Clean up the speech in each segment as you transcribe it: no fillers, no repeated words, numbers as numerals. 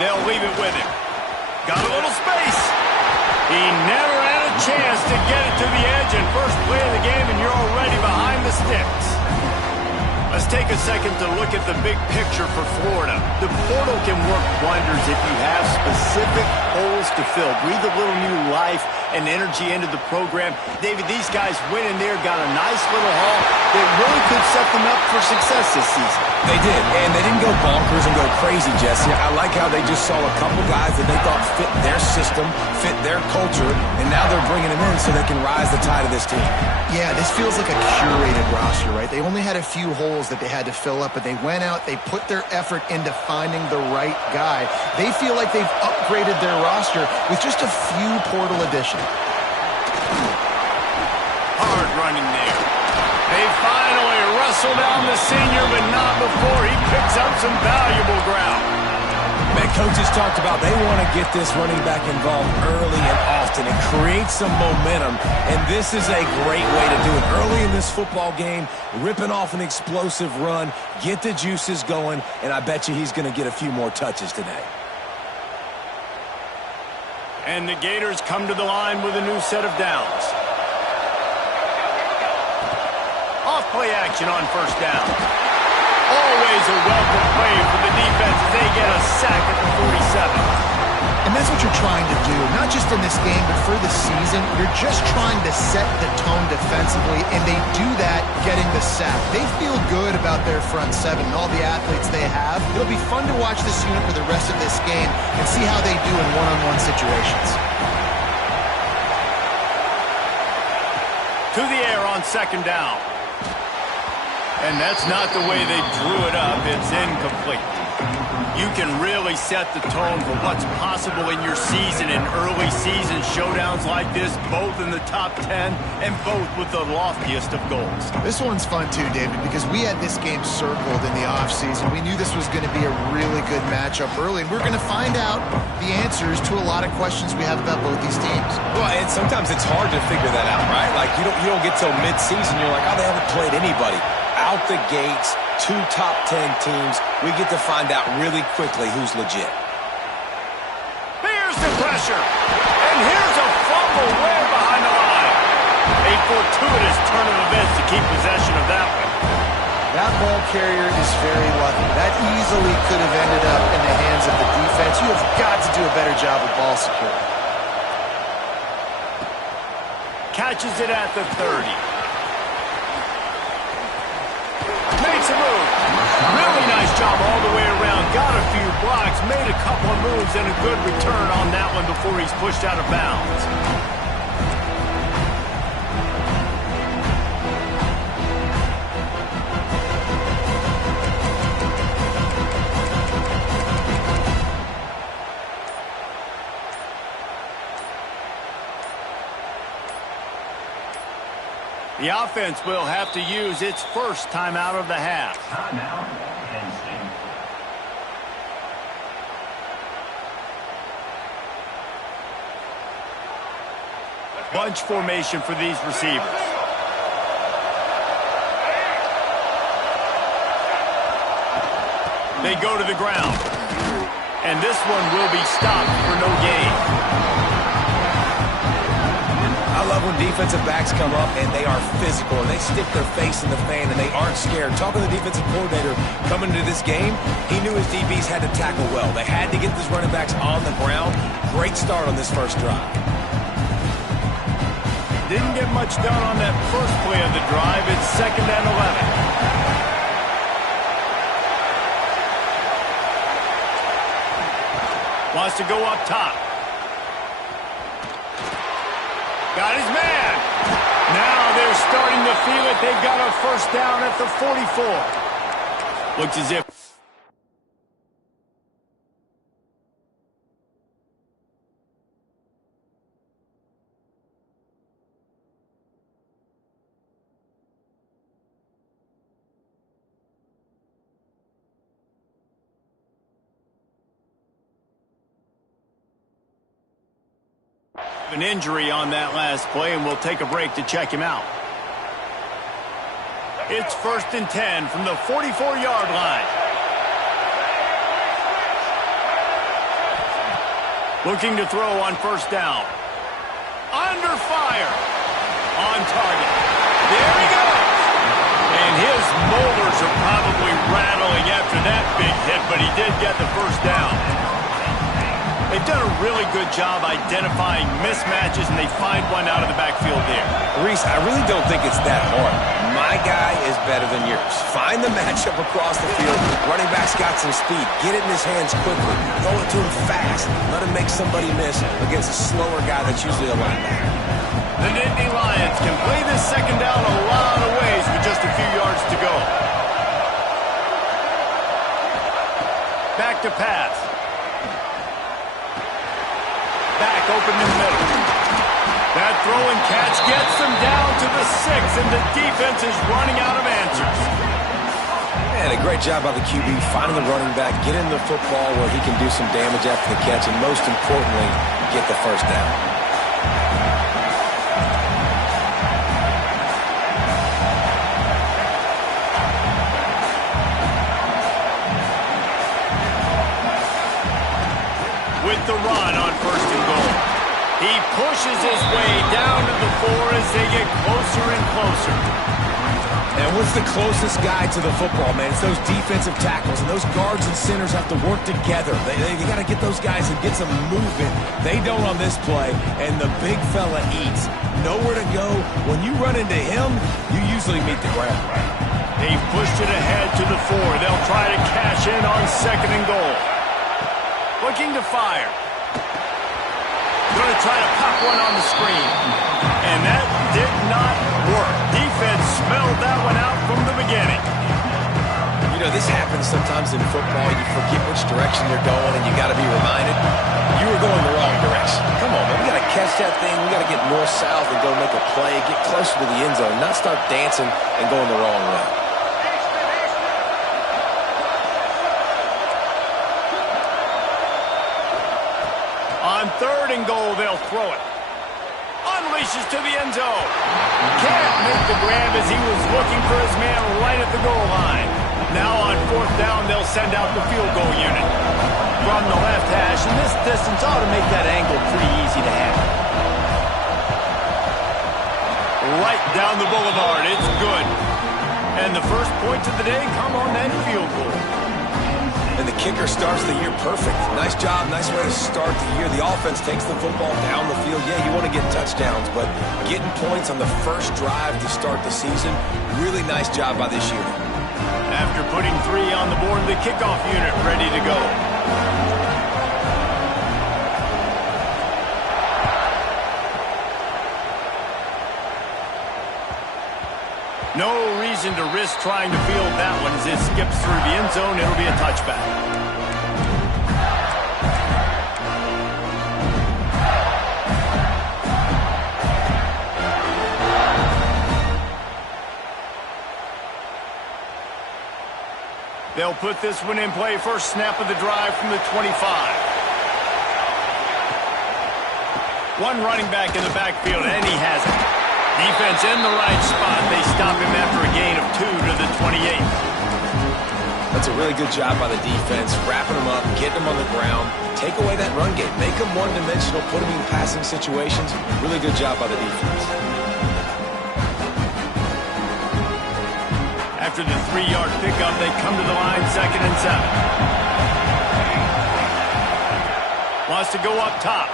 They'll leave it with him. Got a little space. He never had a chance to get it to the edge, and first play of the game, and you're already behind the sticks. Let's take a second to look at the big picture for Florida. The portal can work wonders if you have specific holes to fill. Breathe a little new life and energy into the program. David, these guys went in there, got a nice little haul that really could set them up for success this season. They did, and they didn't go bonkers and go crazy, Jesse. I like how they just saw a couple guys that they thought fit their system, fit their culture, and now they're bringing them in so they can rise the tide of this team. Yeah, this feels like a curated roster, right? They only had a few holes that they had to fill up, but they went out, they put their effort into finding the right guy. They feel like they've upgraded their roster with just a few portal additions. Hard running there. They finally wrestle down the senior, but not before he picks up some valuable ground. Man, coaches talked about they want to get this running back involved early and often and create some momentum, and this is a great way to do it. Early in this football game, ripping off an explosive run, get the juices going, and I bet you he's going to get a few more touches today. And the Gators come to the line with a new set of downs. Off-play action on first down. Always a welcome play for the defense as they get a sack at the 47. And that's what you're trying to do, not just in this game, but for the season. You're just trying to set the tone defensively, and they do that getting the sack. They feel good about their front seven and all the athletes they have. It'll be fun to watch this unit for the rest of this game and see how they do in one-on-one situations. To the air on second down. And that's not the way they drew it up. It's incomplete. You can really set the tone for what's possible in your season in early season showdowns like this, both in the top 10 and both with the loftiest of goals. This one's fun too, David, because we had this game circled in the offseason. We knew this was going to be a really good matchup early, and we're going to find out the answers to a lot of questions we have about both these teams. Well, and sometimes it's hard to figure that out, right? Like, you don't get till mid-season, you're like, oh, they haven't played anybody. Out the gates, 2 top 10 teams. We get to find out really quickly who's legit. Here's the pressure. And here's a fumble way behind the line. A fortuitous turn of events to keep possession of that one. That ball carrier is very lucky. That easily could have ended up in the hands of the defense. You have got to do a better job with ball security. Catches it at the 30. Makes a move. Really nice job all the way around. Got a few blocks, made a couple of moves, and a good return on that one before he's pushed out of bounds. The offense will have to use its first timeout of the half. Timeout, Penn State. Bunch formation for these receivers. They go to the ground. And this one will be stopped for no gain. I love when defensive backs come up and they are physical and they stick their face in the fan and they aren't scared. Talking to the defensive coordinator coming into this game, he knew his DBs had to tackle well. They had to get these running backs on the ground. Great start on this first drive. Didn't get much done on that first play of the drive. It's 2nd and 11. Wants to go up top. Got his man. Now they're starting to feel it. They've got a first down at the 44. Looks as if... an injury on that last play, and we'll take a break to check him out. It's 1st and 10 from the 44-yard line. Looking to throw on first down. Under fire. On target. There he goes. And his molars are probably rattling after that big hit, but he did get the first down. They've done a really good job identifying mismatches, and they find one out of the backfield there. Reese, I really don't think it's that hard. My guy is better than yours. Find the matchup across the field. Running back's got some speed. Get it in his hands quickly. Throw it to him fast. Let him make somebody miss against a slower guy that's usually a linebacker. The Nittany Lions can play this second down a lot of ways with just a few yards to go. Back to pass. Back open in the middle. That throw and catch gets them down to the 6, and the defense is running out of answers. And a great job by the QB finding the running back, getting the football where he can do some damage after the catch, and most importantly, get the first down. With the run on first and goal. He pushes his way down to the 4 as they get closer and closer. And what's the closest guy to the football, man? It's those defensive tackles, and those guards and centers have to work together. They got to get those guys and get some movement. They don't on this play, and the big fella eats. Nowhere to go. When you run into him, you usually meet the ground. They pushed it ahead to the 4. They'll try to cash in on second and goal. Looking to fire. Going to try to pop one on the screen. And that did not work. Defense smelled that one out from the beginning. You know, this happens sometimes in football. You forget which direction you're going, and you got to be reminded you were going the wrong direction. Come on, man. We got to catch that thing. We got to get north-south and go make a play, get closer to the end zone, not start dancing and going the wrong way. On third and goal, they'll throw it. Unleashes to the end zone. Can't make the grab as he was looking for his man right at the goal line. Now on fourth down, they'll send out the field goal unit. From the left hash, and this distance ought to make that angle pretty easy to handle. Right down the boulevard, it's good. And the first points of the day come on that field goal. And the kicker starts the year perfect. Nice job, nice way to start the year. The offense takes the football down the field. Yeah, you want to get touchdowns, but getting points on the first drive to start the season, really nice job by this unit. After putting 3 on the board, the kickoff unit ready to go. No reason to risk trying to field that one as it skips through the end zone. It'll be a touchback. They'll put this one in play. First snap of the drive from the 25. One running back in the backfield, and he has it. Defense in the right spot. They stop him after a gain of 2 to the 28. That's a really good job by the defense, wrapping him up, getting him on the ground, take away that run game, make him one-dimensional, put him in passing situations. Really good job by the defense. After the 3-yard pickup, they come to the line, 2nd and 7. Wants to go up top.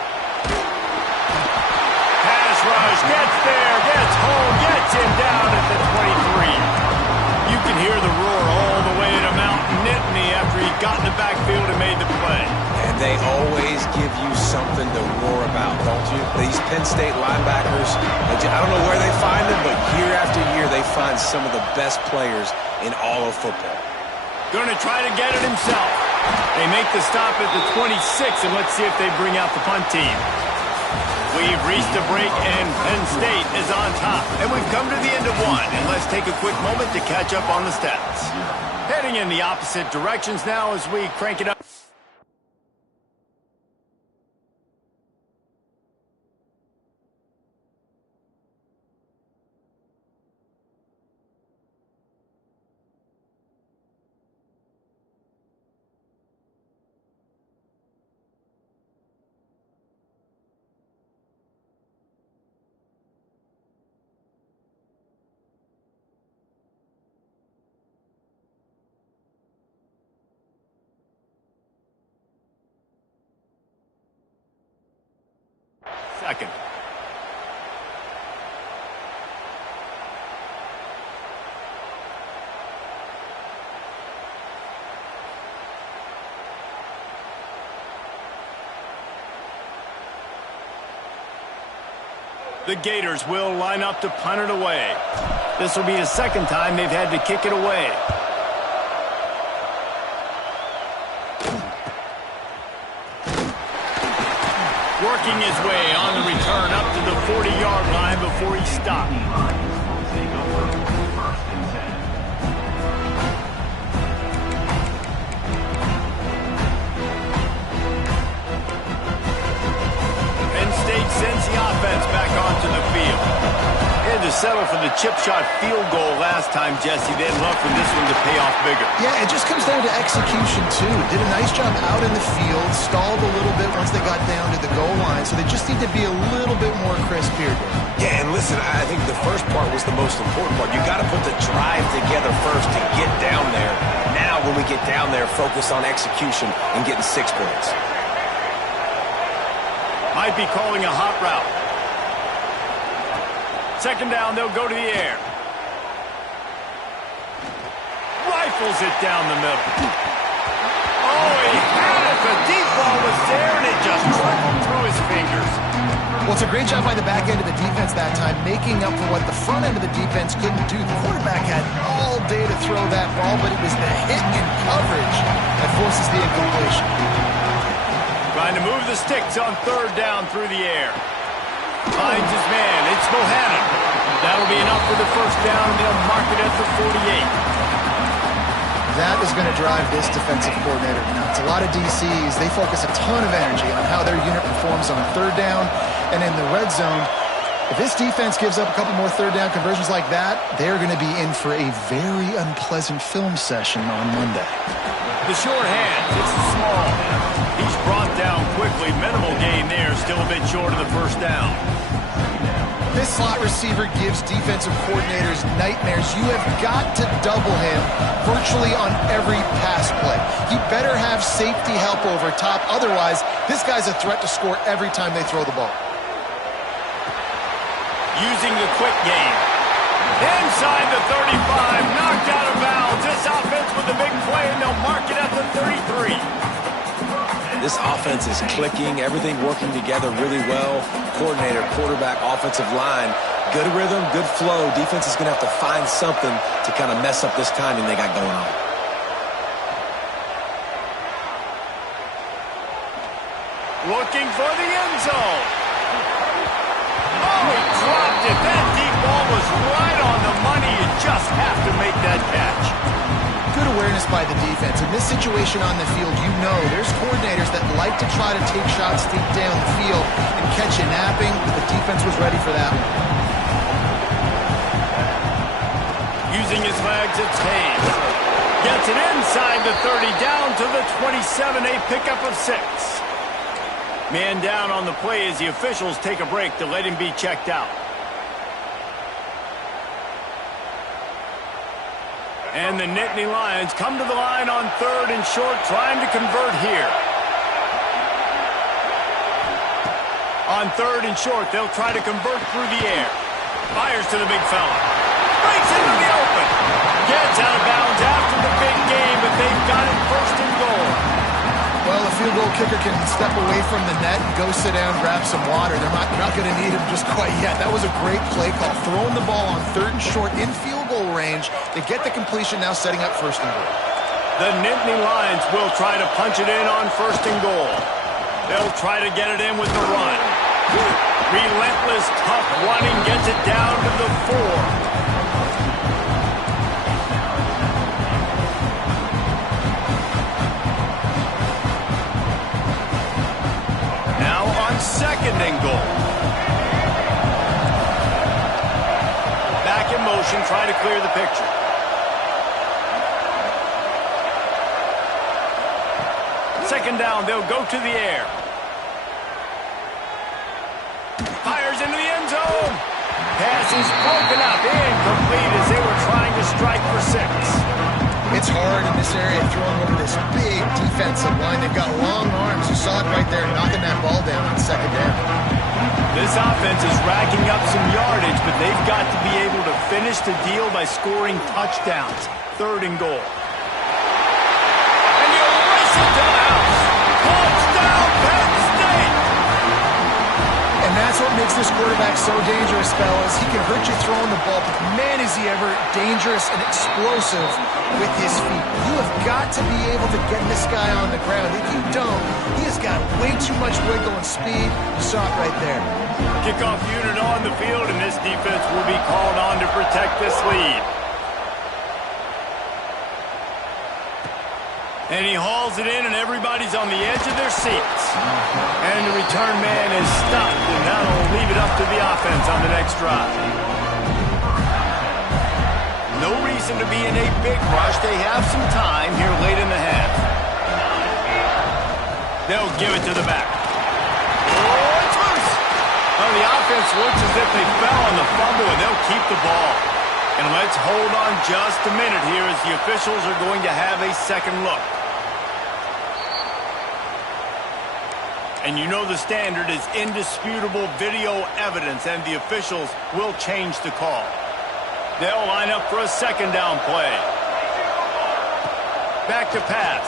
Pass rush, gets there, gets home, gets him down at the 23. You can hear the roar all the way to Mount Nittany after he got in the backfield and made the play. And they always give you something to roar about, don't you? These Penn State linebackers, I don't know where they find them, but year after year they find some of the best players in all of football. Going to try to get it himself. They make the stop at the 26, and let's see if they bring out the punt team. We've reached a break, and Penn State is on top. And we've come to the end of one, and let's take a quick moment to catch up on the stats. Heading in the opposite directions now as we crank it up. second. The Gators will line up to punt it away. This will be the second time they've had to kick it away. Working his way on the return up to the 40-yard line before he stopped. They go for first and 10. Penn State sends the offense back onto the field. They had to settle for the chip shot field goal last time, Jesse. They'd love for this one to pay off bigger. Yeah, it just comes down to execution, too. Did a nice job out in the field, stalled a little bit once they got down to the goal line, so they just need to be a little bit more crisp here. Yeah, and listen, I think the first part was the most important part. You got to put the drive together first to get down there. Now, when we get down there, focus on execution and getting 6 points. Might be calling a hot route. Second down, they'll go to the air. Rifles it down the middle. Oh, he had it. The deep ball was there, and it just trickled through his fingers. Well, it's a great job by the back end of the defense that time, making up for what the front end of the defense couldn't do. The quarterback had all day to throw that ball, but it was the hit and coverage that forces the incompletion. Trying to move the sticks on third down through the air. Finds his man. It's Bohannon. That'll be enough for the first down, and they'll mark it at the 48. That is going to drive this defensive coordinator nuts. A lot of DCs, they focus a ton of energy on how their unit performs on third down and in the red zone. If this defense gives up a couple more third down conversions like that, they're going to be in for a very unpleasant film session on Monday. The short hand hits the small. He's brought down quickly. Minimal gain there. Still a bit short of the first down. This slot receiver gives defensive coordinators nightmares. You have got to double him virtually on every pass play. He better have safety help over top. Otherwise, this guy's a threat to score every time they throw the ball. Using the quick game. Inside the 35, knocked out of bounds. This offense with a big play, and they'll mark it at the 33. This offense is clicking, everything working together really well. Coordinator, quarterback, offensive line, good rhythm, good flow. Defense is going to have to find something to kind of mess up this timing they got going on. Looking for the end zone. Oh, he dropped it. That deep ball was right on the money. You just have to make that catch. Good awareness by the defense. In this situation on the field, you know there's coordinators that like to try to take shots deep down the field and catch you napping. The defense was ready for that one. Using his legs, it's Hayes. Gets it inside the 30, down to the 27, a pickup of 6. Man down on the play as the officials take a break to let him be checked out. And the Nittany Lions come to the line on third and short, trying to convert here. On third and short, they'll try to convert through the air. Fires to the big fella. Breaks into the open. Gets out of bounds after the big game, but they've got it first and goal. Well, a field goal kicker can step away from the net and go sit down, grab some water. They're not going to need him just quite yet. That was a great play call. Throwing the ball on third and short in field goal range. They get the completion, now setting up first and goal. The Nittany Lions will try to punch it in on first and goal. They'll try to get it in with the run. Relentless, tough running gets it down to the 4. Second and goal. Back in motion, trying to clear the picture. Second down, they'll go to the air. Fires into the end zone. Pass is broken up, incomplete as they were trying to strike for 6. It's hard in this area throwing over this big defensive line. They've got long arms. You saw it right there, knocking that ball down on second down. This offense is racking up some yardage, but they've got to be able to finish the deal by scoring touchdowns. 3rd and goal. And you race it to the house. Touchdown, Penn State! And that's what makes this quarterback so dangerous, fellas. He can hurt you throwing the ball, but man, is he ever dangerous and explosive with his feet. You have got to be able to get this guy on the ground. If you don't, he has got way too much wiggle and speed. You saw it right there. Kickoff unit on the field, and this defense will be called on to protect this lead. And he hauls it in, and everybody's on the edge of their seats. And the return man is stopped, and that'll leave it up to the offense on the next drive. No reason to be in a big rush. They have some time here late in the half. They'll give it to the back. Oh, it's loose. Well, the offense looks as if they fell on the fumble, and they'll keep the ball. And let's hold on just a minute here as the officials are going to have a second look. And you know the standard is indisputable video evidence, and the officials will change the call. They'll line up for a second down play. Back to pass.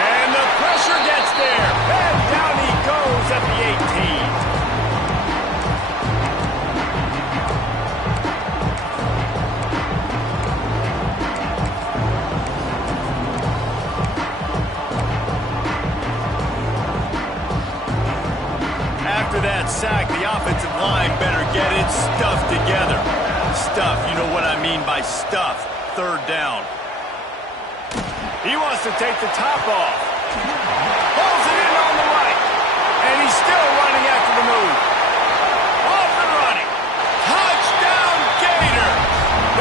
And the pressure gets there. And down he goes at the 18. After that sack, the offensive line better get its stuff together. Stuff, you know what I mean by stuff. 3rd down. He wants to take the top off. Pulls it in on the right. And he's still running after the move. Off and running. Touchdown, Gator.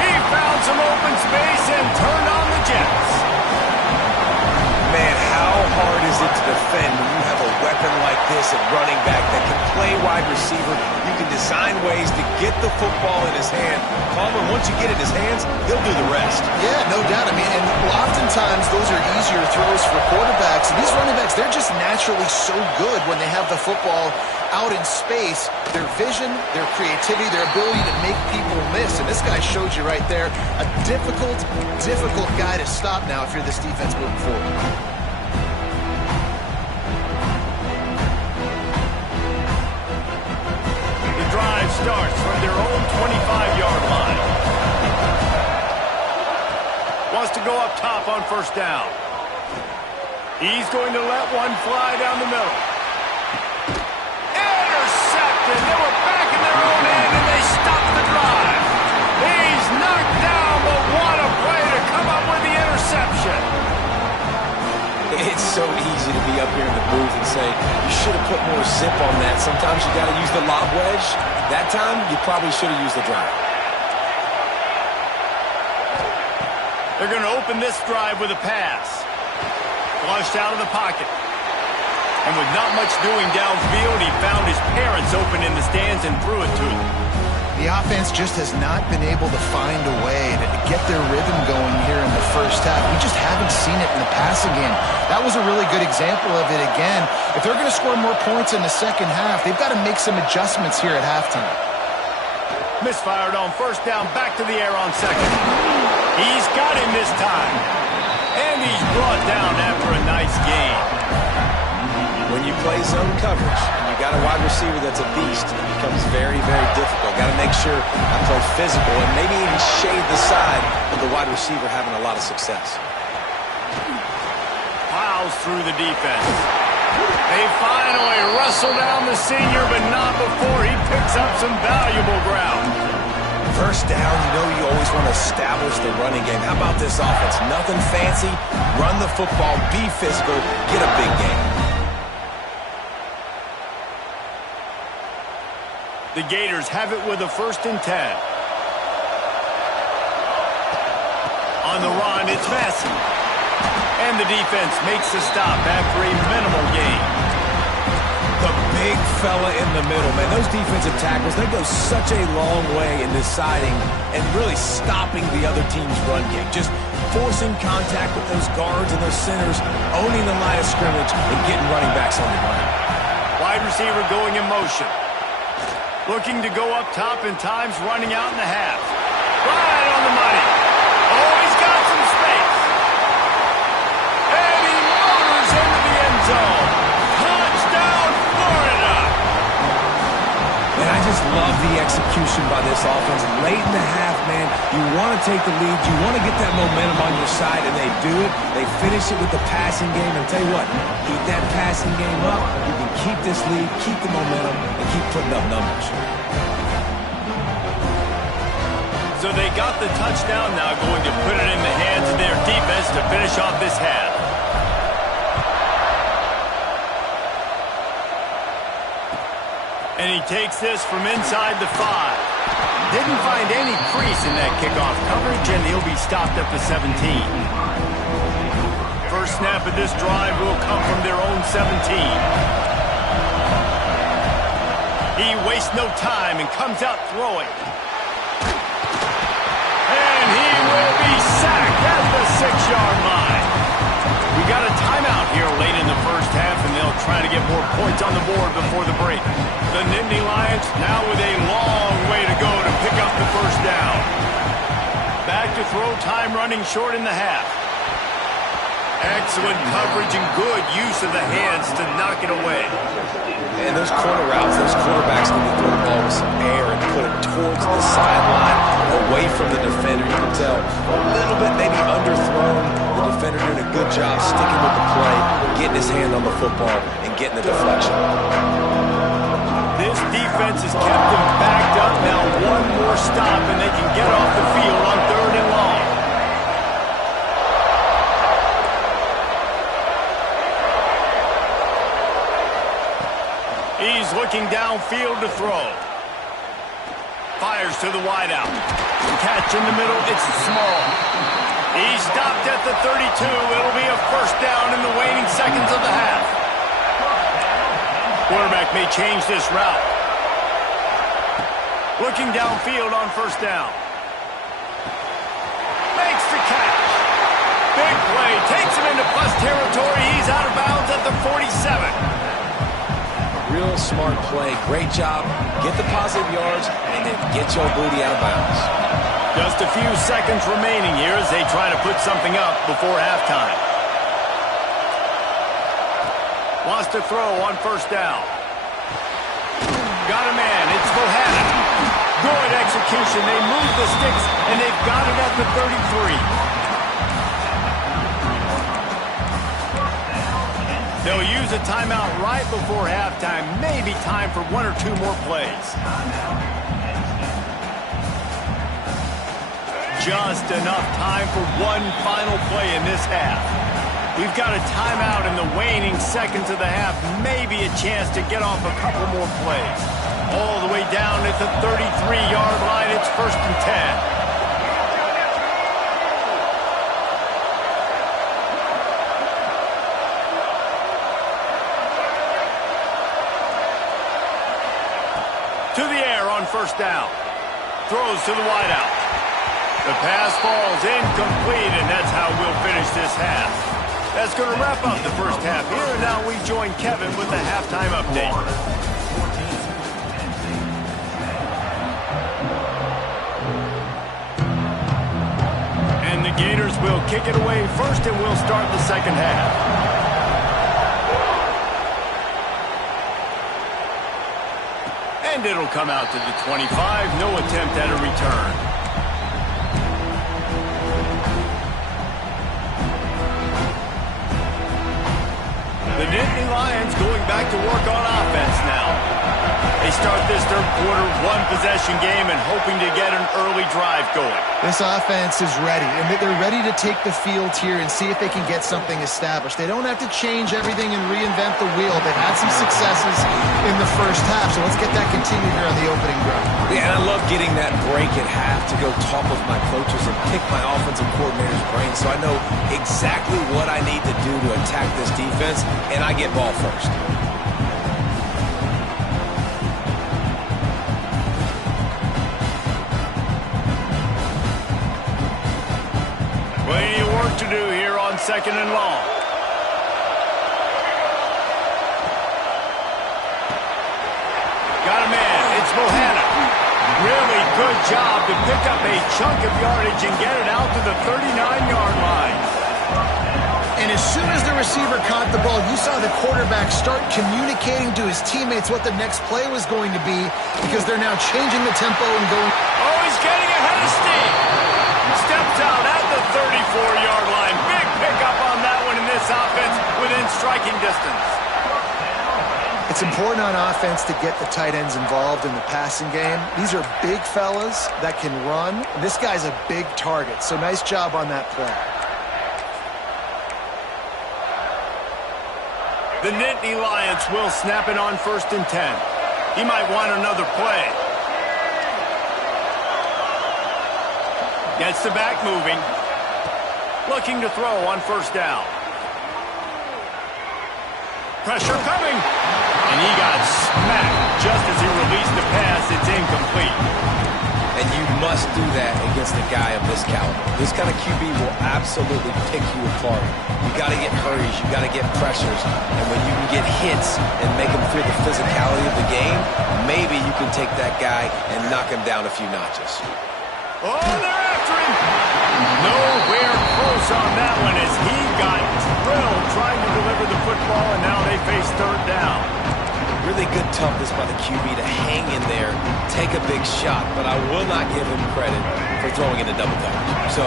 He found some open space and turned on the Jets. Man, how hard is it to defend when you have a weapon like this at running back that can play wide receiver? You can design ways to get the football in his hand. Palmer, once you get it in his hands, he'll do the rest. Yeah, no doubt. I mean, and oftentimes those are easier throws for quarterbacks. And these running backs, they're just naturally so good when they have the football out in space. Their vision, their creativity, their ability to make people miss. And this guy showed you right there, a difficult guy to stop now if you're this defense moving forward. The drive starts from their own 25-yard line. Wants to go up top on 1st down. He's going to let one fly down the middle. Intercepted. They were back in their own end, and they stopped the drive. He's knocked down, but what a play to come up with the interception. It's so easy to be up here in the booth and say, you should have put more zip on that. Sometimes you got to use the lob wedge. That time, you probably should have used the drive. They're going to open this drive with a pass. Flushed out of the pocket. And with not much doing downfield, he found his parents open in the stands and threw it to them. The offense just has not been able to find a way to get their rhythm going here in the first half. We just haven't seen it in the passing game. That was a really good example of it again. If they're going to score more points in the second half, they've got to make some adjustments here at halftime. Misfired on 1st down, back to the air on 2nd. He's got him this time. And he's brought down after a nice gain. When you play zone coverage, you got a wide receiver that's a beast. It becomes very, very difficult. Got to make sure I play physical and maybe even shade the side of the wide receiver having a lot of success. Plows through the defense. They finally wrestle down the senior, but not before he picks up some valuable ground. 1st down, you know you always want to establish the running game. How about this offense? Nothing fancy. Run the football, be physical, get a big game. The Gators have it with a 1st and 10. On the run, it's Massey. And the defense makes the stop after a minimal gain. The big fella in the middle, man. Those defensive tackles, they go such a long way in deciding and really stopping the other team's run game. Just forcing contact with those guards and those centers, owning the line of scrimmage, and getting running backs on the ground. Wide receiver going in motion. Looking to go up top and times running out in the half. Right on the money. Oh, he's got some space. And he motors into the end zone. Touchdown, Florida. Man, I just love the execution by this offense. Late in the half, man, you want to take the lead. You want to get that momentum on your side, and they do it. They finish it with the passing game. And I'll tell you what, keep that passing game up. You can keep this lead, keep the momentum, and keep putting up numbers. So they got the touchdown, now going to put it in the hands of their defense to finish off this half. And he takes this from inside the 5. Didn't find any crease in that kickoff coverage, and he'll be stopped at the 17. First snap of this drive will come from their own 17. He wastes no time and comes out throwing. And he will be sacked at the 6-yard line. We got a timeout here late in the first half, and they'll try to get more points on the board before the break. The Nittany Lions now with a long way to go to pick up the first down. Back to throw, time running short in the half. Excellent coverage and good use of the hands to knock it away. And those corner routes, those quarterbacks need to throw the ball with some air and put it towards the sideline, away from the defender. You can tell a little bit maybe underthrown. The defender doing a good job sticking with the play, getting his hand on the football, and getting the deflection. This defense has kept them backed up. Now one more stop, and they can get off the field on 3rd and long. He's looking downfield to throw. Fires to the wideout. Catch in the middle, it's small. He's stopped at the 32. It'll be a first down in the waning seconds of the half. Quarterback may change this route. Looking downfield on first down. Makes the catch. Big play. Takes him into plus territory. He's out of bounds at the 47. Real smart play. Great job. Get the positive yards, and then get your booty out of bounds. Just a few seconds remaining here as they try to put something up before halftime. Wants to throw on first down. Got a man. It's Bohannon. Good execution. They move the sticks, and they've got it at the 33. They'll use a timeout right before halftime. Maybe time for 1 or 2 more plays. Just enough time for one final play in this half. We've got a timeout in the waning seconds of the half. Maybe a chance to get off a couple more plays. All the way down at the 33-yard line. It's 1st and 10. To the air on first down. Throws to the wideout. The pass falls incomplete, and that's how we'll finish this half. That's going to wrap up the first half here, and now we join Kevin with the halftime update. And the Gators will kick it away first, and we'll start the second half. And it'll come out to the 25. No attempt at a return. The Nittany Lions going back to work on offense now. They start this third quarter one-possession game and hoping to get an early drive going. This offense is ready, and they're ready to take the field here and see if they can get something established. They don't have to change everything and reinvent the wheel. They've had some successes in the first half, so let's get that continued here on the opening drive. Yeah, and I love getting that break at half to go talk with my coaches and pick my offensive coordinator's brain so I know exactly what I need to do to attack this defense, and I get ball first. to do here on 2nd and long. Got a man. It's Bohanna. Really good job to pick up a chunk of yardage and get it out to the 39-yard line. And as soon as the receiver caught the ball, you saw the quarterback start communicating to his teammates what the next play was going to be because they're now changing the tempo and going. Oh, he's getting ahead of steam. Steps out at the 34-yard line. Big pickup on that one in this offense within striking distance. It's important on offense to get the tight ends involved in the passing game. These are big fellas that can run. This guy's a big target, so nice job on that play. The Nittany Lions will snap it on 1st and 10. He might want another play. Gets the back moving. Looking to throw on 1st down. Pressure coming. And he got smacked just as he released the pass. It's incomplete. And you must do that against a guy of this caliber. This kind of QB will absolutely pick you apart. You got to get hurries. You got to get pressures. And when you can get hits and make him feel the physicality of the game, maybe you can take that guy and knock him down a few notches. Oh, they're after him. Nowhere close on that one as he got drilled trying to deliver the football, and now they face 3rd down. Really good toughness by the QB to hang in there, take a big shot, but I will not give him credit for throwing into double coverage. So,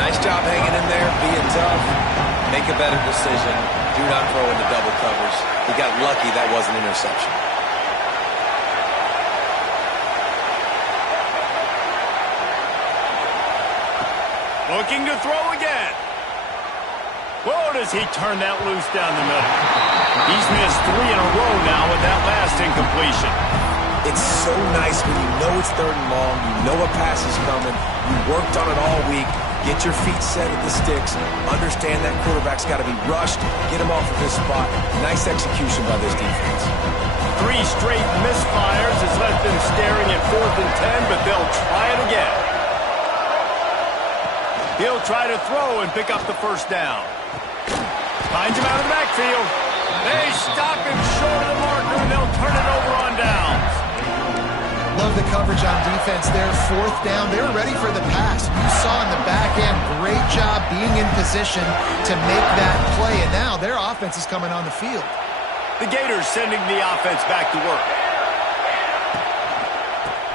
nice job hanging in there, being tough, make a better decision, do not throw into double coverage. He got lucky that was an interception. Looking to throw again. Whoa, does he turn that loose down the middle. He's missed 3 in a row now with that last incompletion. It's so nice when you know it's 3rd and long, you know a pass is coming, you worked on it all week, get your feet set at the sticks, understand that quarterback's got to be rushed, get him off of his spot. Nice execution by this defense. 3 straight misfires has left them staring at 4th and 10, but they'll try it again. He'll try to throw and pick up the 1st down. Finds him out of the backfield. They stop him short of the marker, and they'll turn it over on downs. Love the coverage on defense there. 4th down. They were ready for the pass. You saw in the back end, great job being in position to make that play. And now their offense is coming on the field. The Gators sending the offense back to work.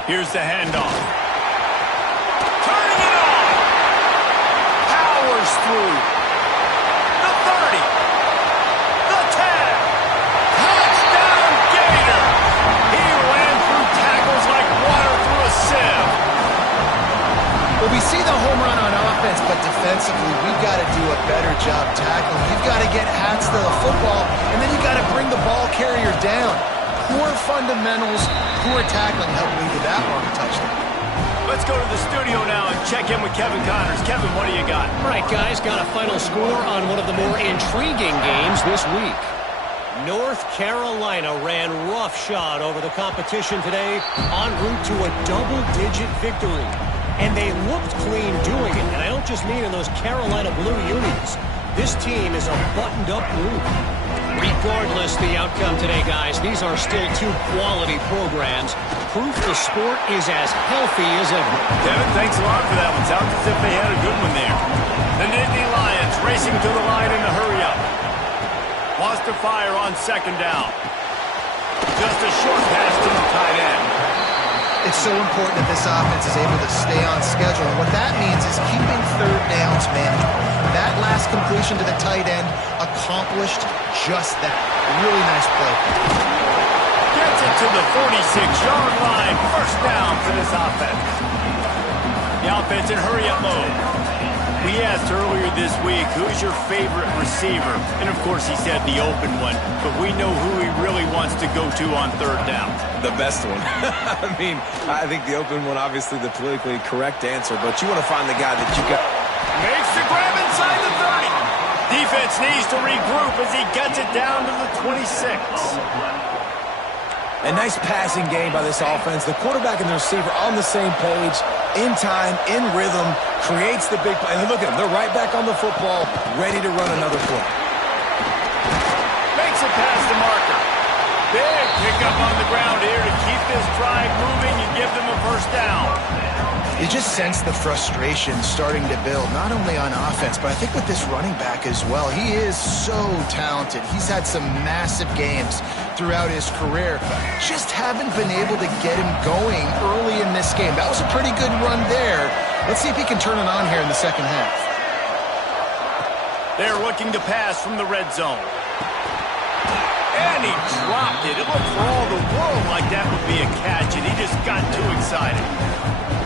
Here's the handoff. Turning it on. Powers through. The 30. The 10. Touchdown Gators. He ran through tackles like water through a sieve. Well, we see the home run on offense, but defensively, we've got to do a better job tackling. You've got to get hats to the football, and then you've got to bring the ball carrier down. Poor fundamentals, poor tackling helped lead to that long touchdown. Let's go to the studio now and check in with Kevin Connors. Kevin, what do you got? All right, guys, got a final score on one of the more intriguing games this week. North Carolina ran roughshod over the competition today en route to a double-digit victory. And they looked clean doing it, and I don't just mean in those Carolina blue unis. This team is a buttoned-up group. Regardless the outcome today, guys, these are still 2 quality programs. Proof the sport is as healthy as ever. Kevin, thanks a lot for that one. Sounds as if they had a good one there. The Nittany Lions racing to the line in a hurry-up. Wants to fire on 2nd down. Just a short pass to the tight end. It's so important that this offense is able to stay on schedule. And what that means is keeping 3rd downs manageable. That last completion to the tight end accomplished just that. Really nice play. Gets it to the 46-yard line. 1st down for this offense. The offense in hurry-up mode. We asked earlier this week, who's your favorite receiver? And, of course, he said the open one. But we know who he really wants to go to on 3rd down. The best one. I mean, I think the open one, obviously the politically correct answer, but you want to find the guy that you got. Makes the grab inside the 30. Defense needs to regroup as he gets it down to the 26. A nice passing game by this offense. The quarterback and the receiver on the same page. in time, in rhythm, creates the big play. And look at them. They're right back on the football, ready to run another play. Makes it past the marker. Big pickup on the ground here to keep this drive moving and give them a first down. You just sense the frustration starting to build, not only on offense, but I think with this running back as well. He is so talented. He's had some massive games throughout his career. Just haven't been able to get him going early in this game. That was a pretty good run there. Let's see if he can turn it on here in the second half. They're looking to pass from the red zone. And he dropped it. It looked for all the world like that would be a catch, and he just got too excited.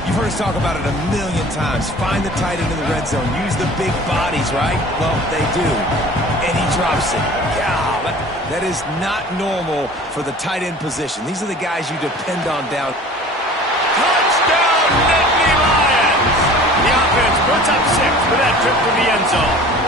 You've heard us talk about it a million times. Find the tight end in the red zone. Use the big bodies, right? Well, they do. And he drops it. God, that is not normal for the tight end position. These are the guys you depend on down. Touchdown, Nittany Lions! The offense puts up 6 for that trip to the end zone.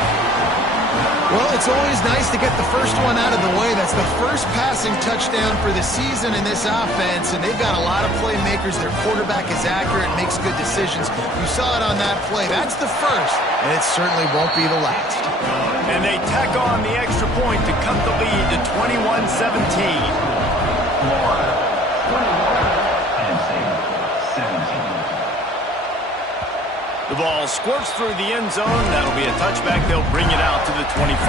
Well, it's always nice to get the first one out of the way. That's the first passing touchdown for the season in this offense, and they've got a lot of playmakers. Their quarterback is accurate and makes good decisions. You saw it on that play. That's the first, and it certainly won't be the last. And they tack on the extra point to cut the lead to 21-17. The ball squirts through the end zone. That'll be a touchback. They'll bring it out to the 25.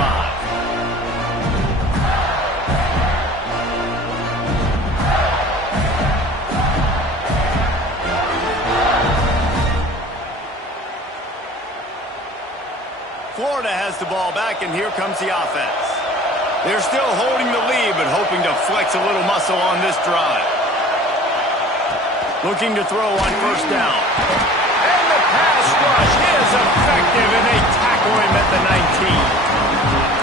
Florida has the ball back, and here comes the offense. They're still holding the lead, but hoping to flex a little muscle on this drive. Looking to throw on first down. And the pass rush is effective, and they tackle him at the 19.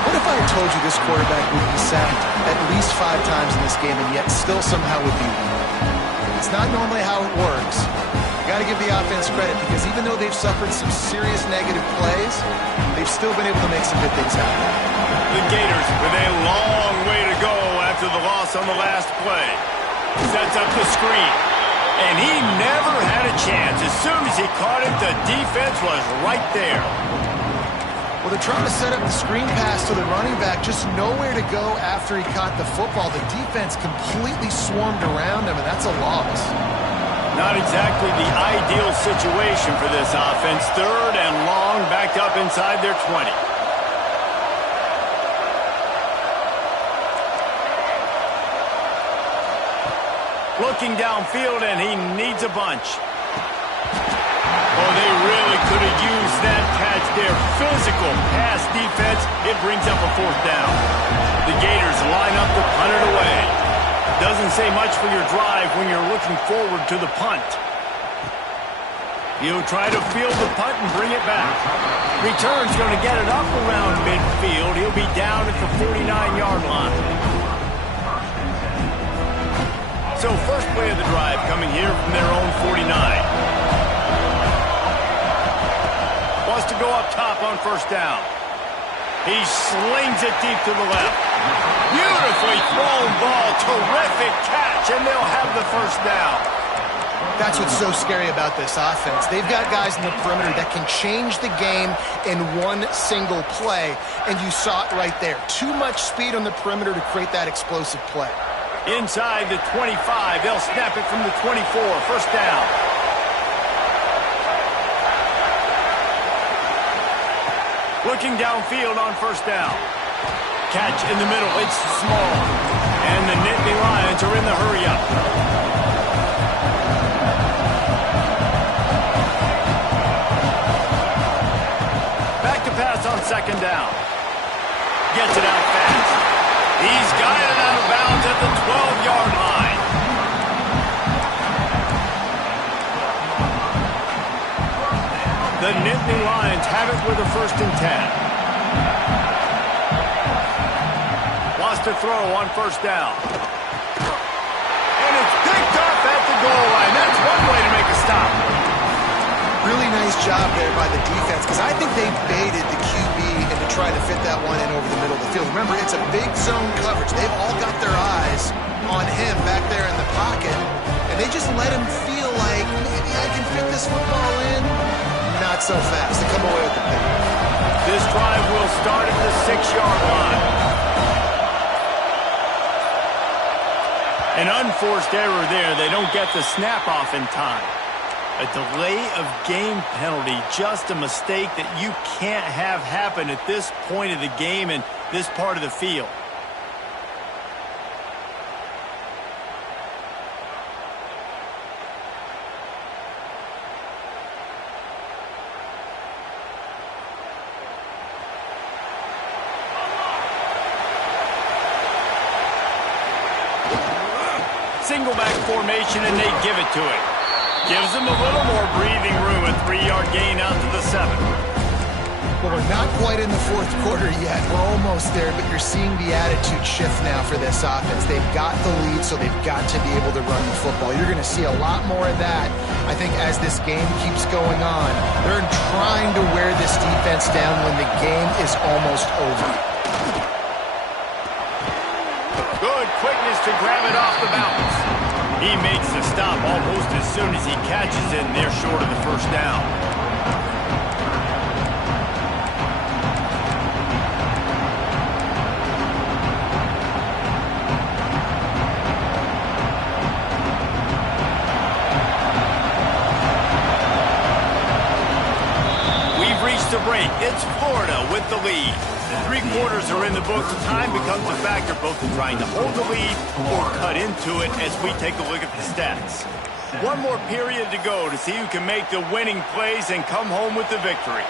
What if I had told you this quarterback would be sacked at least 5 times in this game and yet still somehow would be winning? It's not normally how it works. You got to give the offense credit because even though they've suffered some serious negative plays, they've still been able to make some good things happen. The Gators with a long way to go after the loss on the last play. Sets up the screen. And he never had a chance. As soon as he caught it, the defense was right there. Well, they're trying to set up the screen pass to the running back, just nowhere to go after he caught the football. The defense completely swarmed around him, and that's a loss. Not exactly the ideal situation for this offense. 3rd and long, backed up inside their 20. Looking downfield, and he needs a bunch. Oh, they really could have used that catch there. Physical pass defense. It brings up a 4th down. The Gators line up to punt it away. Doesn't say much for your drive when you're looking forward to the punt. He'll try to field the punt and bring it back. Return's going to get it up around midfield. He'll be down at the 49-yard line. So first play of the drive coming here from their own 49. Wants to go up top on first down. He slings it deep to the left. Beautifully thrown ball. Terrific catch, and they'll have the first down. That's what's so scary about this offense. They've got guys in the perimeter that can change the game in one single play, and you saw it right there. Too much speed on the perimeter to create that explosive play. Inside the 25, they'll snap it from the 24, first down. Looking downfield on first down. Catch in the middle, it's small. And the Nittany Lions are in the hurry-up. Back to pass on second down. Gets it out fast. He's got it out of bounds at the 12-yard line. The Nittany Lions have it with a 1st and 10. Wants to throw on first down. And it's picked up at the goal line. That's one way to make a stop. Really nice job there by the defense because I think they baited the QB and to try to fit that one in over the middle of the field. Remember, it's a big zone coverage. They've all got their eyes on him back there in the pocket, and they just let him feel like, maybe I can fit this football in. Not so fast. They come away with the pick. This drive will start at the 6-yard line. An unforced error there. They don't get the snap off in time. A delay of game penalty, just a mistake that you can't have happen at this point of the game and this part of the field. Single back formation, and they give it to it. Gives them a little more breathing room. A 3-yard gain out to the 7. Well, we're not quite in the fourth quarter yet. We're almost there, but you're seeing the attitude shift now for this offense. They've got the lead, so they've got to be able to run the football. You're going to see a lot more of that, I think, as this game keeps going on. They're trying to wear this defense down when the game is almost over. Good quickness to grab it off the bounce. He makes the stop almost as soon as he catches it, and they're short of the first down. We've reached the break. It's Florida with the lead. 3 quarters are in the books. Time becomes a factor both in trying to hold the lead or cut into it as we take a look at the stats. One more period to go to see who can make the winning plays and come home with the victory.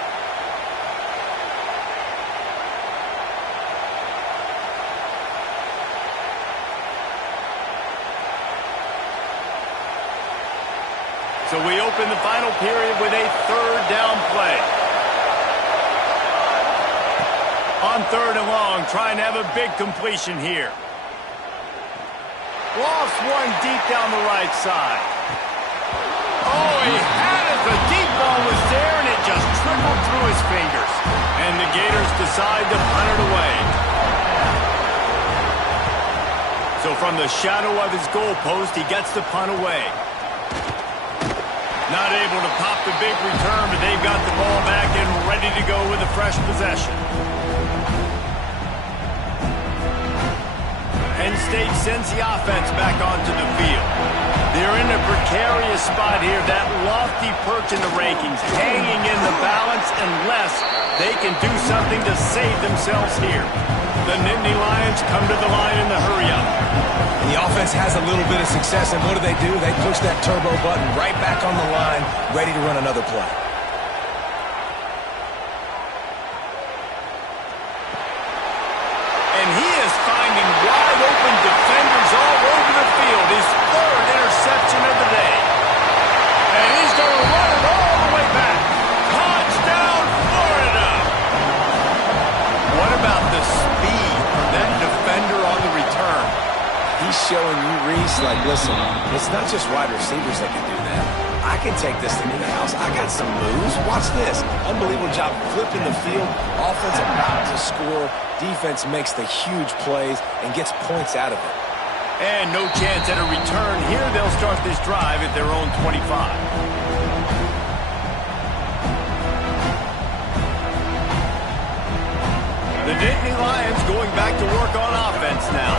So we open the final period with a 3rd down play. On 3rd and long, trying to have a big completion here. Lost one deep down the right side. Oh, he had it. The deep ball was there, and it just trickled through his fingers. And the Gators decide to punt it away. So from the shadow of his goalpost, he gets the punt away. Not able to pop the big return, but they've got the ball back and ready to go with a fresh possession. Penn State sends the offense back onto the field. They're in a precarious spot here, that lofty perch in the rankings, hanging in the balance unless they can do something to save themselves here. The Nittany Lions come to the line in the hurry-up. The offense has a little bit of success, and what do? They push that turbo button right back on the line, ready to run another play. And he is finding wide-open defenders all over the field. His 3rd interception of the day. And he's going to run it all the way back. Touchdown, Florida! What about the speed of that defender on the return? He's showing you, Reese, like, listen, it's not just wide receivers that can do that. I can take this thing to the house. I got some moves. Watch this. Unbelievable job flipping the field. Offense about to score. Defense makes the huge plays and gets points out of it. And no chance at a return here. They'll start this drive at their own 25. The Nittany Lions going back to work on offense now.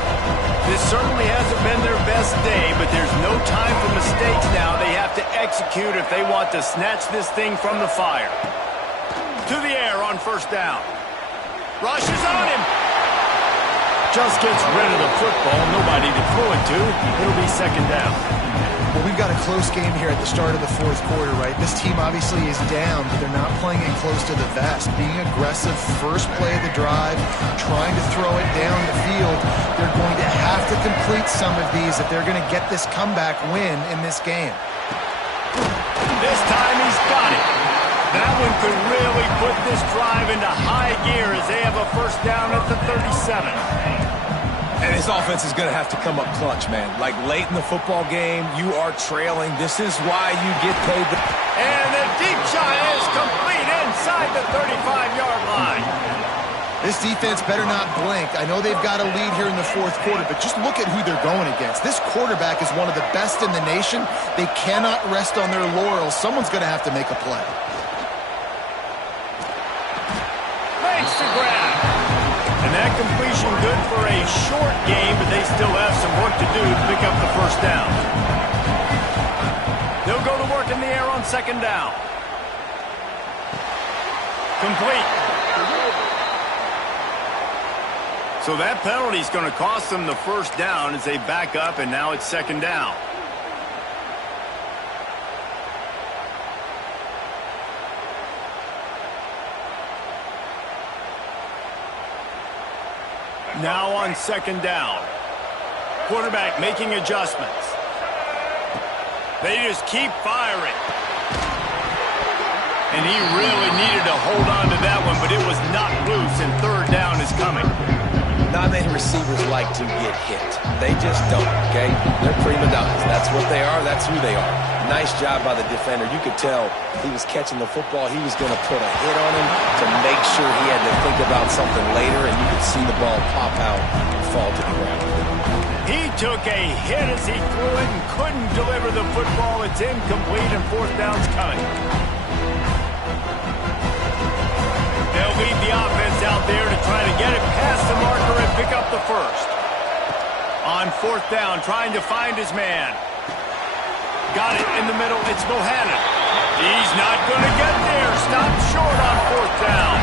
This certainly hasn't been their best day, but there's no time for mistakes now. They have to execute if they want to snatch this thing from the fire. To the air on 1st down. Rushes on him. Just gets rid of the football. Nobody to throw it to. It'll be 2nd down. Well, we've got a close game here at the start of the 4th quarter, right? This team obviously is down, but they're not playing it close to the vest. Being aggressive, first play of the drive, trying to throw it down the field. They're going to have to complete some of these if they're going to get this comeback win in this game. This time he's got it. That one could really put this drive into high gear as they have a 1st down at the 37. And his offense is going to have to come up clutch, man. Like late in the football game, you are trailing. This is why you get paid. And the deep shot is complete inside the 35-yard line. This defense better not blink. I know they've got a lead here in the fourth quarter, but just look at who they're going against. This quarterback is one of the best in the nation. They cannot rest on their laurels. Someone's going to have to make a play. Makes the grab. And that completion good for a short game, but they still have some work to do to pick up the first down. They'll go to work in the air on second down. Complete. So that penalty is going to cost them the first down as they back up, and now it's second down. Now on second down. Quarterback making adjustments. They just keep firing. And he really needed to hold on to that one, but it was knocked loose, and third down is coming. Not many receivers like to get hit. They just don't, okay? They're prima donnas. That's what they are. That's who they are. Nice job by the defender. You could tell he was catching the football. He was going to put a hit on him to make sure he had to think about something later, and you could see the ball pop out and fall to the ground. He took a hit as he threw it and couldn't deliver the football. It's incomplete, and fourth down's coming. They'll lead the offense out there to try to get it past the marker and pick up the first. On fourth down, trying to find his man. Got it in the middle. It's Bohannon. He's not going to get there. Stopped short on fourth down.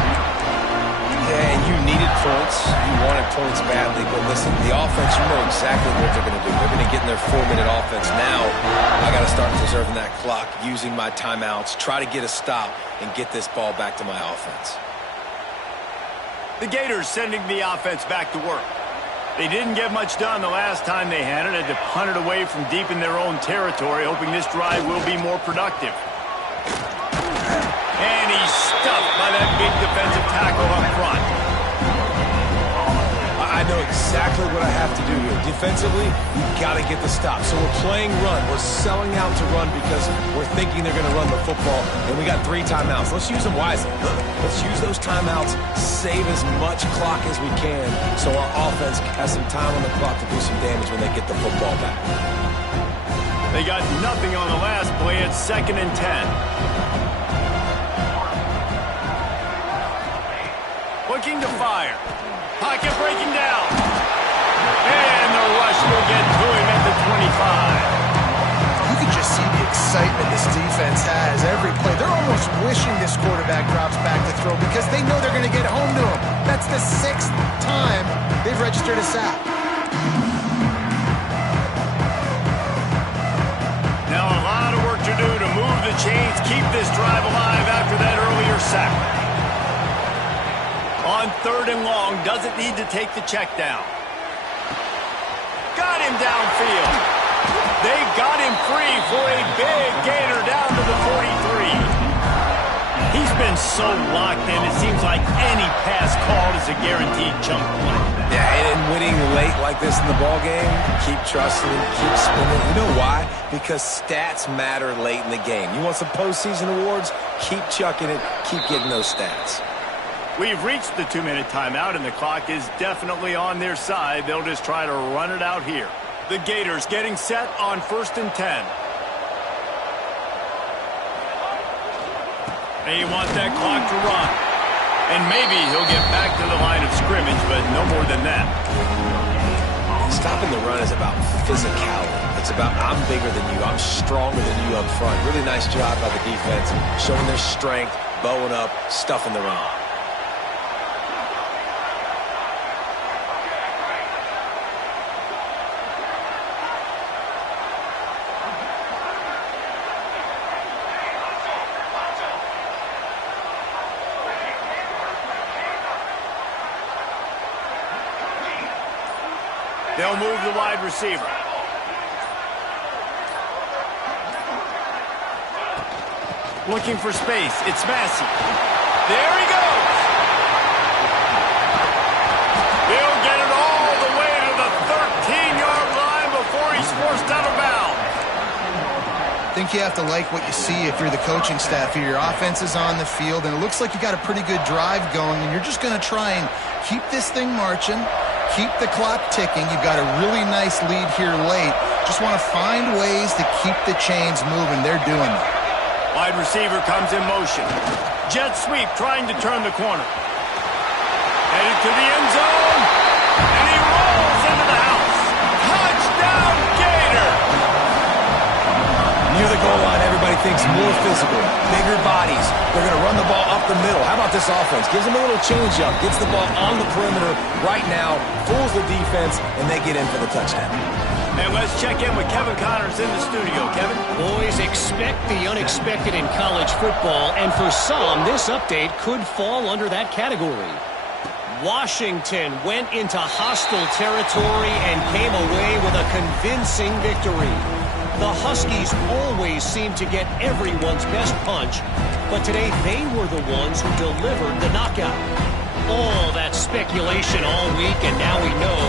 Yeah, and you needed points. You wanted points badly. But listen, the offense, you know exactly what they're going to do. They're going to get in their 4-minute offense. Now, I got to start preserving that clock, using my timeouts, try to get a stop, and get this ball back to my offense. The Gators sending the offense back to work. They didn't get much done the last time they had it. Had to punt it away from deep in their own territory, hoping this drive will be more productive. And he's stuffed by that big defensive tackle up front. I know exactly what I have to do here. Defensively, we've got to get the stop. So we're playing run. We're selling out to run because we're thinking they're going to run the football, and we got 3 timeouts. Let's use them wisely. Let's use those timeouts, save as much clock as we can so our offense has some time on the clock to do some damage when they get the football back. They got nothing on the last play. It's 2nd and 10. Looking to fire. Pocket breaking down. And the rush will get to him at the 25. You can just see the excitement this defense has every play. They're almost wishing this quarterback drops back to throw because they know they're going to get home to him. That's the 6th time they've registered a sack. Now a lot of work to do to move the chains, keep this drive alive after that earlier sack. On 3rd and long, doesn't need to take the check down. Got him downfield. They got him free for a big gainer down to the 43. He's been so locked in, it seems like any pass called is a guaranteed chunk play. Yeah, and winning late like this in the ballgame, keep trusting, keep spinning. You know why? Because stats matter late in the game. You want some postseason awards? Keep chucking it, keep getting those stats. We've reached the 2-minute timeout, and the clock is definitely on their side. They'll just try to run it out here. The Gators getting set on 1st and 10. They want that clock to run. And maybe he'll get back to the line of scrimmage, but no more than that. Stopping the run is about physicality. It's about I'm bigger than you. I'm stronger than you up front. Really nice job by the defense, showing their strength, bowing up, stuffing the run. They'll move the wide receiver. Looking for space. It's Massey. There he goes. He'll get it all the way to the 13-yard line before he's forced out of bounds. I think think you have to like what you see if you're the coaching staff here. Your offense is on the field, and it looks like you got a pretty good drive going, and you're just going to try and keep this thing marching, keep the clock ticking. You've got a really nice lead here late. Just want to find ways to keep the chains moving. They're doing that. Wide receiver comes in motion. Jet sweep trying to turn the corner. Headed to the end zone, and he rolls into the house. Touchdown, Gator! Near the goal line, everybody thinks more physical, bigger bodies. They're going to run the ball up the middle. How about this offense? Gives them a little change-up, gets the ball on the perimeter right now, fools the defense, and they get in for the touchdown. And let's check in with Kevin Connors in the studio. Kevin? Boys, expect the unexpected in college football, and for some, this update could fall under that category. Washington went into hostile territory and came away with a convincing victory. The Huskies always seem to get everyone's best punch, but today they were the ones who delivered the knockout. All that speculation all week, and now we know.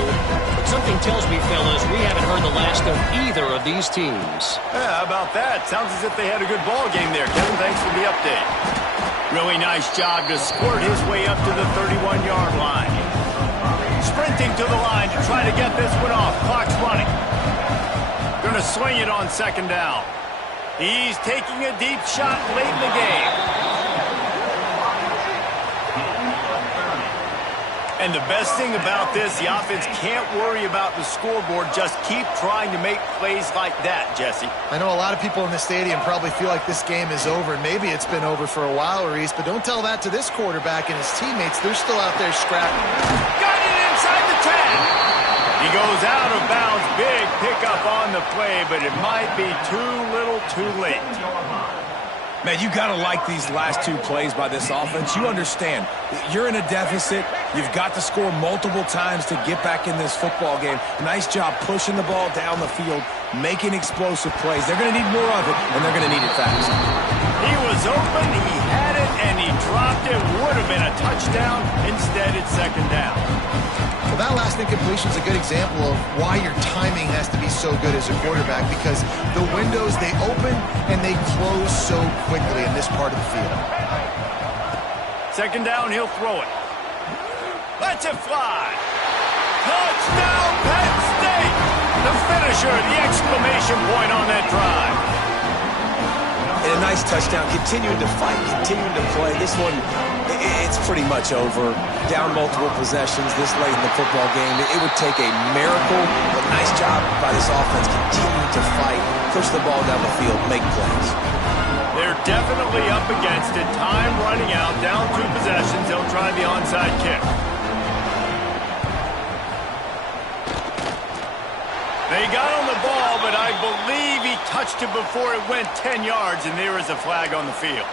But something tells me, fellas, we haven't heard the last of either of these teams. Yeah, how about that? Sounds as if they had a good ball game there. Kevin, thanks for the update. Really nice job to squirt his way up to the 31-yard line. Sprinting to the line to try to get this one off. Clock's running. Going to swing it on second down. He's taking a deep shot late in the game. And the best thing about this, the offense can't worry about the scoreboard. Just keep trying to make plays like that, Jesse. I know a lot of people in the stadium probably feel like this game is over, and maybe it's been over for a while, Reese, but don't tell that to this quarterback and his teammates. They're still out there scrapping. Got it inside the 10. He goes out of bounds. Big pickup on the play, but it might be too little too late. Man, you got to like these last two plays by this offense. You understand, you're in a deficit. You've got to score multiple times to get back in this football game. Nice job pushing the ball down the field, making explosive plays. They're going to need more of it, and they're going to need it fast. He was open, he had it, and he dropped it. Would have been a touchdown. Instead, it's second down. Well, that last incompletion is a good example of why your timing has to be so good as a quarterback, because the windows, they open and they close so quickly in this part of the field. Second down, he'll throw it. Lets it fly. Touchdown, Penn State! The finisher, the exclamation point on that drive. And a nice touchdown, continuing to fight, continuing to play. This one, it's pretty much over. Down multiple possessions this late in the football game. It would take a miracle, but nice job by this offense, continuing to fight, push the ball down the field, make plays. They're definitely up against it. Time running out, down 2 possessions. They'll try the onside kick. They got on the ball, but I believe he touched it before it went 10 yards, and there is a flag on the field.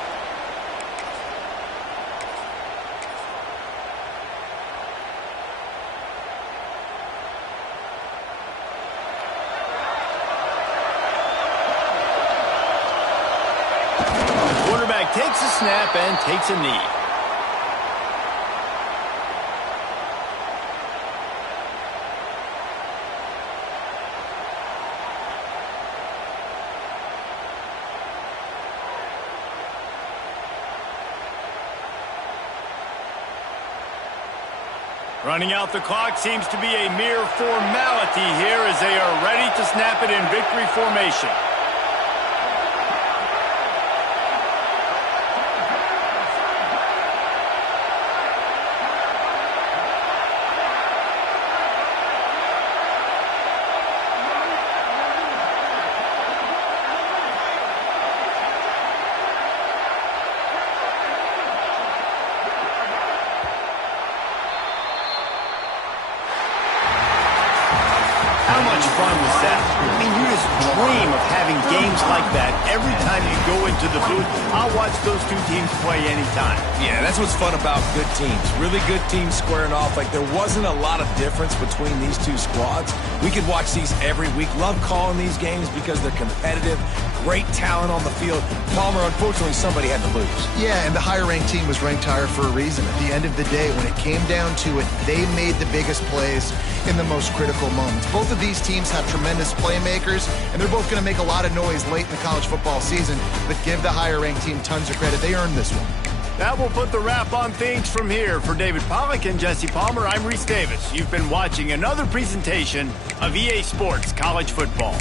Quarterback takes a snap and takes a knee. Running out the clock seems to be a mere formality here as they are ready to snap it in victory formation. Fun was that? I mean, you just dream of having games like that every time you go into the booth. I'll watch those two teams play anytime. Yeah, that's what's fun about good teams. Really good teams squaring off. Like, there wasn't a lot of difference between these two squads. We could watch these every week. Love calling these games because they're competitive. Great talent on the field. Palmer, unfortunately, somebody had to lose. Yeah, and the higher-ranked team was ranked higher for a reason. At the end of the day, when it came down to it, they made the biggest plays in the most critical moments. Both of these teams have tremendous playmakers, and they're both going to make a lot of noise late in the college football season, but give the higher-ranked team tons of credit. They earned this one. That will put the wrap on things from here. For David Pollack and Jesse Palmer, I'm Reese Davis. You've been watching another presentation of EA Sports College Football.